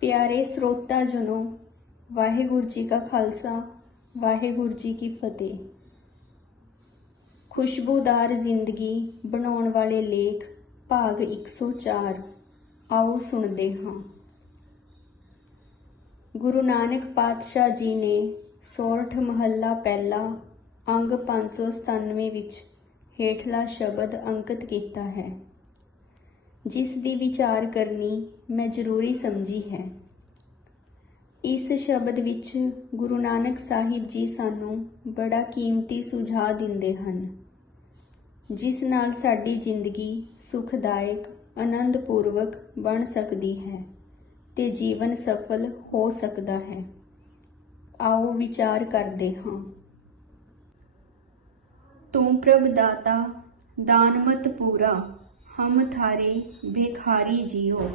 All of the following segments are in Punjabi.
ਪਿਆਰੇ ਸਰੋਤਾ ਜਨੋ, ਵਾਹਿਗੁਰੂ ਜੀ ਕਾ ਖਾਲਸਾ, ਵਾਹਿਗੁਰੂ ਜੀ ਕੀ ਫਤਿਹ। ਖੁਸ਼ਬੂਦਾਰ ਜ਼ਿੰਦਗੀ ਬਣਾਉਣ ਵਾਲੇ ਲੇਖ, ਭਾਗ 104 ਆਓ ਸੁਣਦੇ ਹਾਂ। ਗੁਰੂ ਨਾਨਕ ਪਾਤਸ਼ਾਹ ਜੀ ਨੇ ਸੋਰਠ ਮਹੱਲਾ ਪਹਿਲਾ ਅੰਗ 597 ਵਿੱਚ ਹੇਠਲਾ ਸ਼ਬਦ ਅੰਕਿਤ ਕੀਤਾ ਹੈ। ਜਿਸ ਦੀ ਵਿਚਾਰ ਕਰਨੀ ਮੈਂ ਜ਼ਰੂਰੀ ਸਮਝੀ ਹੈ। ਇਸ ਸ਼ਬਦ ਵਿੱਚ ਗੁਰੂ ਨਾਨਕ ਸਾਹਿਬ ਜੀ ਸਾਨੂੰ ਬੜਾ ਕੀਮਤੀ ਸੁਝਾਅ ਦਿੰਦੇ ਹਨ, ਜਿਸ ਨਾਲ ਸਾਡੀ ਜ਼ਿੰਦਗੀ ਸੁਖਦਾਇਕ, ਆਨੰਦਪੂਰਵਕ ਬਣ ਸਕਦੀ ਹੈ ਤੇ ਜੀਵਨ ਸਫਲ ਹੋ ਸਕਦਾ ਹੈ। ਆਓ ਵਿਚਾਰ ਕਰਦੇ ਹਾਂ। ਤੂੰ ਪ੍ਰਭ ਦਾਤਾ, ਦਾਨਮਤ ਪੂਰਾ हम थारे भिखारी जियो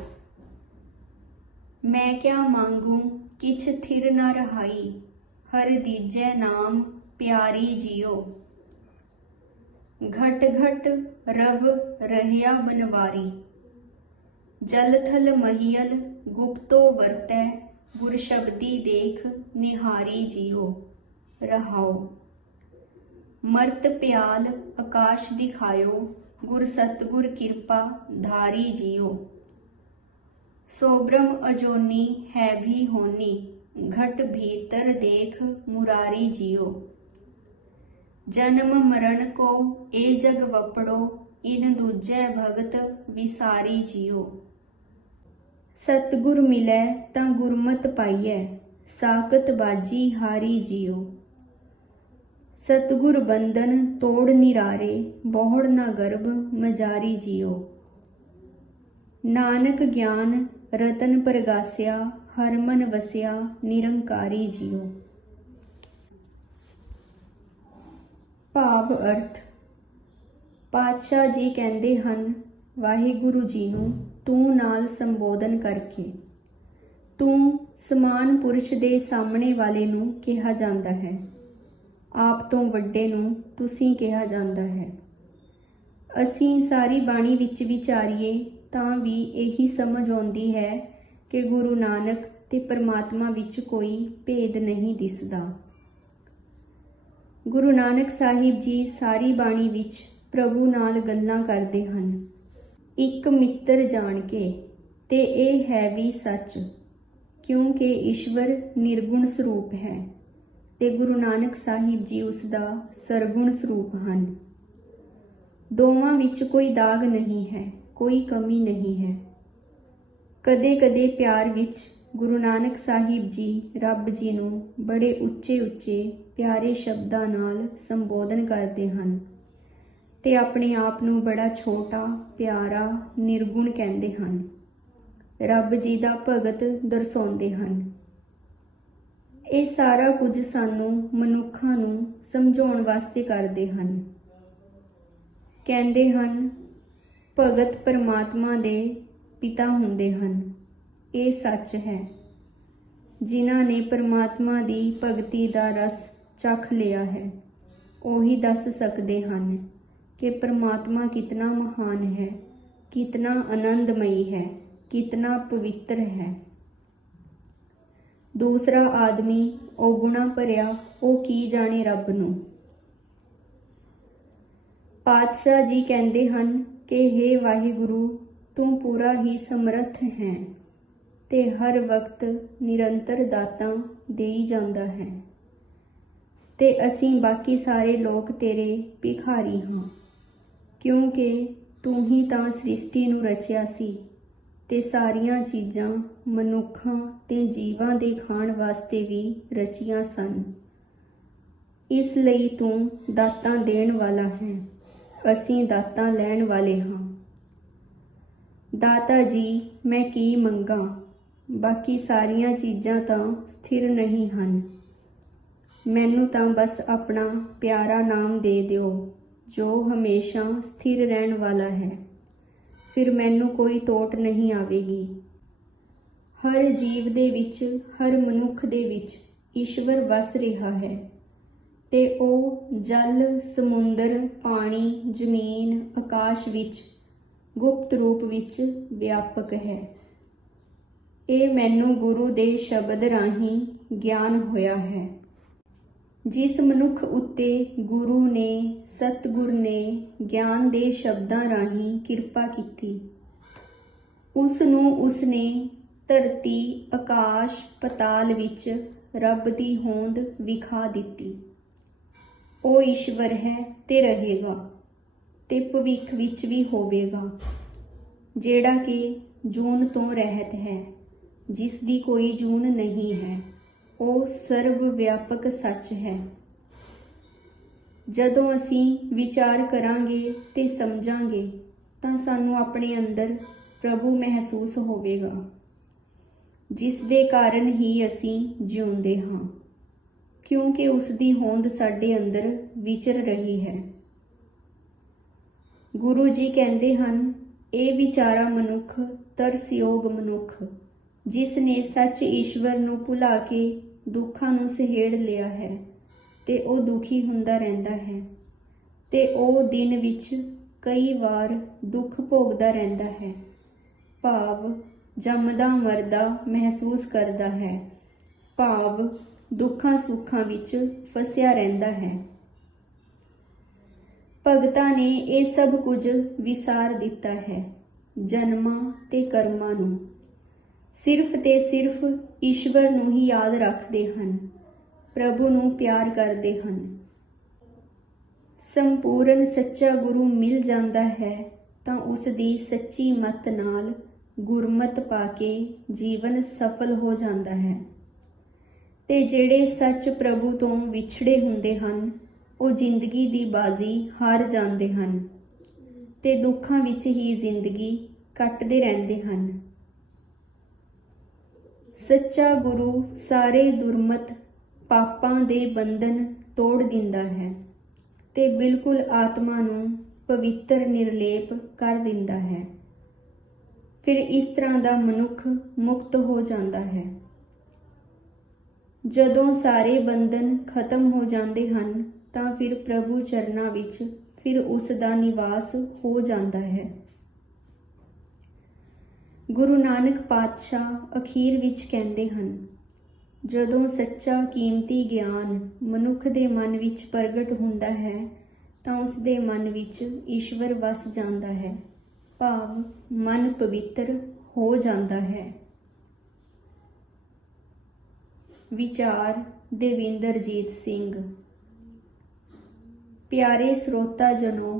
ਮੈਂ ਕਿਆ ਮੰਗੂ, ਕਿਛ ਥਿਰ ਨਾ ਰਹਾਈ, ਹਰ ਦੀਜੈ ਨਾਮ ਪਿਆਰੀ ਜਿਉ ਘਟ ਘਟ ਰਵ ਰਹਿਆ ਬਨਵਾਰੀ, ਜਲ ਥਲ ਮਹੀਲ ਗੁਪਤੋ ਵਰਤੈ, ਗੁਰ ਸ਼ਬਦੀ ਦੇਖ ਨਿਹਾਰੀ ਜਿਉ ਰਹਾਓ, ਮਰਤ ਪਿਆਲ ਆਕਾਸ਼ ਦਿਖਾਇਓ ਗੁਰ ਸਤਗੁਰ ਕਿਰਪਾ ਧਾਰੀ ਜਿਉ ਸੋ ਬ੍ਰਹਮ ਅਜੋਨੀ ਹੈ ਵੀ ਹੋਨੀ, ਘਟ ਭੀਤਰ ਦੇਖ ਮੁਰਾਰੀ ਜਿਉ ਜਨਮ ਮਰਨ ਕੋ ਇਹ ਜਗ ਵਪੜੋ, ਇਨ ਦੂਜੈ ਭਗਤ ਵਿਸਾਰੀ ਜਿਉ ਸਤਗੁਰ ਮਿਲੈ ਤਾਂ ਗੁਰਮਤ ਪਾਈਐ ਸਾਕਤ ਬਾਜੀ ਹਾਰੀ ਜਿਉ ਸਤਗੁਰ ਬੰਧਨ ਤੋੜ ਨਿਰਾਰੇ, ਬੋਹੜ ਨਾ ਗਰਭ ਮਜਾਰੀ ਜਿਓ। ਨਾਨਕ ਗਿਆਨ ਰਤਨ ਪ੍ਰਗਾਸਿਆ ਹਰ ਮਨ ਵਸਿਆ, ਨਿਰੰਕਾਰੀ ਜਿਓ। ਭਾਵ ਅਰਥ, ਪਾਤਸ਼ਾਹ ਜੀ ਕਹਿੰਦੇ ਹਨ, ਵਾਹਿਗੁਰੂ ਜੀ ਨੂੰ ਤੂੰ ਨਾਲ ਸੰਬੋਧਨ ਕਰਕੇ। ਤੂੰ ਸਮਾਨ ਪੁਰਸ਼ ਦੇ ਸਾਹਮਣੇ ਵਾਲੇ ਨੂੰ ਕਿਹਾ ਜਾਂਦਾ ਹੈ। ਆਪ ਤੋਂ ਵੱਡੇ ਨੂੰ ਤੁਸੀਂ ਕਿਹਾ ਜਾਂਦਾ ਹੈ। ਅਸੀਂ ਸਾਰੀ ਬਾਣੀ ਵਿੱਚ ਵਿਚਾਰੀਏ ਤਾਂ ਵੀ ਇਹੀ ਸਮਝ ਆਉਂਦੀ ਹੈ ਕਿ ਗੁਰੂ ਨਾਨਕ ਤੇ ਪਰਮਾਤਮਾ ਵਿੱਚ ਕੋਈ ਭੇਦ ਨਹੀਂ ਦਿਸਦਾ। ਗੁਰੂ ਨਾਨਕ ਸਾਹਿਬ ਜੀ ਸਾਰੀ ਬਾਣੀ ਵਿੱਚ ਪ੍ਰਭੂ ਨਾਲ ਗੱਲਾਂ ਕਰਦੇ ਹਨ। ਇੱਕ ਮਿੱਤਰ ਜਾਣ ਕੇ ਤੇ ਇਹ ਹੈ ਵੀ ਸੱਚ, ਕਿਉਂਕਿ ਈਸ਼ਵਰ ਨਿਰਗੁਣ ਸਰੂਪ ਹੈ। ਤੇ ਗੁਰੂ ਨਾਨਕ ਸਾਹਿਬ ਜੀ ਉਸ ਦਾ ਸਰਗੁਣ ਸਰੂਪ ਹਨ। ਦੋਵਾਂ ਵਿੱਚ ਕੋਈ ਦਾਗ ਨਹੀਂ ਹੈ, ਕੋਈ ਕਮੀ ਨਹੀਂ ਹੈ। ਕਦੇ-ਕਦੇ ਪਿਆਰ ਵਿੱਚ ਗੁਰੂ ਨਾਨਕ ਸਾਹਿਬ ਜੀ ਰੱਬ ਜੀ ਨੂੰ ਬੜੇ ਉੱਚੇ-ਉੱਚੇ ਪਿਆਰੇ ਸ਼ਬਦਾਂ ਨਾਲ ਸੰਬੋਧਨ ਕਰਦੇ ਹਨ ਤੇ ਆਪਣੇ ਆਪ ਨੂੰ ਬੜਾ ਛੋਟਾ, ਪਿਆਰਾ, ਨਿਰਗੁਣ ਕਹਿੰਦੇ ਹਨ। ਰੱਬ ਜੀ ਦਾ ਭਗਤ ਦਰਸਾਉਂਦੇ ਹਨ। ਇਹ ਸਾਰਾ ਕੁਝ ਸਾਨੂੰ ਮਨੁੱਖਾਂ ਨੂੰ ਸਮਝਾਉਣ ਵਾਸਤੇ ਕਰਦੇ ਹਨ। ਕਹਿੰਦੇ ਹਨ, ਭਗਤ ਪਰਮਾਤਮਾ ਦੇ ਪਿਤਾ ਹੁੰਦੇ ਹਨ। ਇਹ ਸੱਚ ਹੈ। ਜਿਨ੍ਹਾਂ ਨੇ ਪਰਮਾਤਮਾ ਦੀ ਭਗਤੀ ਦਾ ਰਸ ਚਖ ਲਿਆ ਹੈ, ਉਹੀ ਦੱਸ ਸਕਦੇ ਹਨ ਕਿ ਪਰਮਾਤਮਾ ਕਿਤਨਾ ਮਹਾਨ ਹੈ, ਕਿਤਨਾ ਆਨੰਦਮਈ ਹੈ, ਕਿਤਨਾ ਪਵਿੱਤਰ ਹੈ। ਦੂਸਰਾ ਆਦਮੀ, ਉਹ ਗੁਣਾ ਭਰਿਆ, ਉਹ ਕੀ ਜਾਣੇ ਰੱਬ ਨੂੰ? ਪਾਤਸ਼ਾਹ ਜੀ ਕਹਿੰਦੇ ਹਨ ਕਿ हे ਵਾਹਿਗੁਰੂ, ਤੂੰ ਪੂਰਾ ਹੀ ਸਮਰੱਥ ਹੈ ਤੇ ਹਰ ਵਕਤ ਨਿਰੰਤਰ ਦਾਤਾਂ ਦੇਈ ਜਾਂਦਾ ਹੈ। ਤੇ ਅਸੀਂ ਬਾਕੀ ਸਾਰੇ ਲੋਕ ਤੇਰੇ ਭਿਖਾਰੀ ਹਾਂ, ਕਿਉਂਕਿ ਤੂੰ ਹੀ ਤਾਂ ਸ੍ਰਿਸ਼ਟੀ ਨੂੰ ਰਚਿਆ ਸੀ। ਤੇ ਸਾਰੀਆਂ ਚੀਜ਼ਾਂ ਮਨੁੱਖਾਂ ਤੇ ਜੀਵਾਂ ਦੇ ਖਾਣ ਵਾਸਤੇ ਵੀ ਰਚੀਆਂ ਸਨ। ਇਸ ਲਈ ਤੂੰ ਦਾਤਾਂ ਦੇਣ ਵਾਲਾ ਹੈ। ਅਸੀਂ ਦਾਤਾਂ ਲੈਣ ਵਾਲੇ ਹਾਂ। ਦਾਤਾ ਜੀ, ਮੈਂ ਕੀ ਮੰਗਾ? ਬਾਕੀ ਸਾਰੀਆਂ ਚੀਜ਼ਾਂ ਤਾਂ ਸਥਿਰ ਨਹੀਂ ਹਨ। ਮੈਨੂੰ ਤਾਂ ਬਸ ਆਪਣਾ ਪਿਆਰਾ ਨਾਮ ਦੇ ਦਿਓ, ਜੋ ਹਮੇਸ਼ਾ ਸਥਿਰ ਰਹਿਣ ਵਾਲਾ ਹੈ। ਫਿਰ ਮੈਨੂੰ ਕੋਈ ਤੋਟ ਨਹੀਂ ਆਵੇਗੀ। ਹਰ ਜੀਵ ਦੇ ਵਿੱਚ, ਹਰ ਮਨੁੱਖ ਦੇ ਵਿੱਚ ਈਸ਼ਵਰ ਵਸ ਰਿਹਾ ਹੈ ਤੇ ਉਹ ਜਲ, ਸਮੁੰਦਰ, ਪਾਣੀ, ਜ਼ਮੀਨ, ਆਕਾਸ਼ ਵਿੱਚ, ਗੁਪਤ ਰੂਪ ਵਿੱਚ ਵਿਆਪਕ ਹੈ। ਇਹ ਮੈਨੂੰ ਗੁਰੂ ਦੇ ਸ਼ਬਦ ਰਾਹੀਂ ਗਿਆਨ ਹੋਇਆ ਹੈ। ਜਿਸ ਮਨੁੱਖ ਉੱਤੇ ਗੁਰੂ ਨੇ, ਸਤਿਗੁਰ ਨੇ ਗਿਆਨ ਦੇ ਸ਼ਬਦਾਂ ਰਾਹੀਂ ਕਿਰਪਾ ਕੀਤੀ। ਉਸ ਨੂੰ ਉਸਨੇ ਧਰਤੀ, ਆਕਾਸ਼, ਪਤਾਲ ਵਿੱਚ ਰੱਬ ਦੀ ਹੋਂਦ ਵਿਖਾ ਦਿੱਤੀ। ਉਹ ਈਸ਼ਵਰ ਹੈ ਤੇ ਰਹੇਗਾ ਤੇ ਭਵਿੱਖ ਵਿੱਚ ਵੀ ਹੋਵੇਗਾ, ਜਿਹੜਾ ਕਿ ਜੂਨ ਤੋਂ ਰਹਿਤ ਹੈ, ਜਿਸ ਦੀ ਕੋਈ ਜੂਨ ਨਹੀਂ ਹੈ। ਉਹ ਸਰਵ ਵਿਆਪਕ ਸੱਚ ਹੈ। ਜਦੋਂ ਅਸੀਂ ਵਿਚਾਰ ਕਰਾਂਗੇ ਤੇ ਸਮਝਾਂਗੇ, ਤਾਂ ਸਾਨੂੰ ਆਪਣੇ ਅੰਦਰ ਪ੍ਰਭੂ ਮਹਿਸੂਸ ਹੋਵੇਗਾ, ਜਿਸ ਦੇ ਕਾਰਨ ਹੀ ਅਸੀਂ ਜਿਉਂਦੇ ਹਾਂ, ਕਿਉਂਕਿ ਉਸ ਦੀ ਹੋਂਦ ਸਾਡੇ ਅੰਦਰ ਵਿਚਰ ਰਹੀ ਹੈ। ਗੁਰੂ ਜੀ ਕਹਿੰਦੇ ਹਨ, ਇਹ ਵਿਚਾਰਾ ਮਨੁੱਖ ਤਰਸਯੋਗ ਮਨੁੱਖ, ਜਿਸ ਨੇ ਸੱਚ ਈਸ਼ਵਰ ਨੂੰ ਭੁਲਾ ਕੇ ਦੁੱਖਾਂ ਨੂੰ ਸਹੇੜ ਲਿਆ ਹੈ ਤੇ ਉਹ ਦੁਖੀ ਹੁੰਦਾ ਰਹਿੰਦਾ ਹੈ ਤੇ ਉਹ ਦਿਨ ਵਿੱਚ ਕਈ ਵਾਰ ਦੁੱਖ ਭੋਗਦਾ ਰਹਿੰਦਾ ਹੈ। ਭਾਵ ਜੰਮਦਾ ਮਰਦਾ ਮਹਿਸੂਸ ਕਰਦਾ ਹੈ। ਭਾਵ ਦੁੱਖਾਂ ਸੁੱਖਾਂ ਵਿੱਚ ਫਸਿਆ ਰਹਿੰਦਾ ਹੈ। ਭਗਤਾਂ ਨੇ ਇਹ ਸਭ ਕੁਝ ਵਿਸਾਰ ਦਿੱਤਾ ਹੈ ਜਨਮਾਂ ਤੇ ਕਰਮਾਂ ਨੂੰ। ਸਿਰਫ ਤੇ ਸਿਰਫ ਈਸ਼ਵਰ ਨੂੰ ਹੀ ਯਾਦ ਰੱਖਦੇ ਹਨ, ਪ੍ਰਭੂ ਨੂੰ ਪਿਆਰ ਕਰਦੇ ਹਨ। ਸੰਪੂਰਨ ਸੱਚਾ ਗੁਰੂ ਮਿਲ ਜਾਂਦਾ ਹੈ, ਤਾਂ ਉਸ ਦੀ ਸੱਚੀ ਮਤ ਨਾਲ ਗੁਰਮਤ ਪਾ ਕੇ ਜੀਵਨ ਸਫਲ ਹੋ ਜਾਂਦਾ ਹੈ। ਤੇ ਜਿਹੜੇ ਸੱਚ ਪ੍ਰਭੂ ਤੋਂ ਵਿਛੜੇ ਹੁੰਦੇ ਹਨ, ਉਹ ਜ਼ਿੰਦਗੀ ਦੀ ਬਾਜ਼ੀ ਹਾਰ ਜਾਂਦੇ ਹਨ ਤੇ ਦੁੱਖਾਂ ਵਿੱਚ ਹੀ ਜ਼ਿੰਦਗੀ ਕੱਟਦੇ ਰਹਿੰਦੇ ਹਨ। ਸੱਚਾ ਗੁਰੂ ਸਾਰੇ ਦੁਰਮਤ ਪਾਪਾਂ ਦੇ ਬੰਧਨ ਤੋੜ ਦਿੰਦਾ ਹੈ ਤੇ ਬਿਲਕੁਲ ਆਤਮਾ ਨੂੰ ਪਵਿੱਤਰ ਨਿਰਲੇਪ ਕਰ ਦਿੰਦਾ ਹੈ। ਫਿਰ ਇਸ ਤਰ੍ਹਾਂ ਦਾ ਮਨੁੱਖ ਮੁਕਤ ਹੋ ਜਾਂਦਾ ਹੈ। ਜਦੋਂ ਸਾਰੇ ਬੰਧਨ ਖਤਮ ਹੋ ਜਾਂਦੇ ਹਨ, ਤਾਂ ਫਿਰ ਪ੍ਰਭੂ ਚਰਨਾਂ ਵਿੱਚ ਫਿਰ ਉਸ ਦਾ ਨਿਵਾਸ ਹੋ ਜਾਂਦਾ ਹੈ। ਗੁਰੂ ਨਾਨਕ ਪਾਤਸ਼ਾਹ ਅਖੀਰ ਵਿੱਚ ਕਹਿੰਦੇ ਹਨ, ਜਦੋਂ ਸੱਚਾ ਕੀਮਤੀ ਗਿਆਨ ਮਨੁੱਖ ਦੇ ਮਨ ਵਿੱਚ ਪ੍ਰਗਟ ਹੁੰਦਾ ਹੈ, ਤਾਂ ਉਸ ਦੇ ਮਨ ਵਿੱਚ ਈਸ਼ਵਰ ਵਸ ਜਾਂਦਾ ਹੈ, ਭਾਵ ਮਨ ਪਵਿੱਤਰ ਹੋ ਜਾਂਦਾ ਹੈ। ਵਿਚਾਰ ਦੇਵਿੰਦਰਜੀਤ ਸਿੰਘ। ਪਿਆਰੇ ਸਰੋਤਾ ਜਨੋ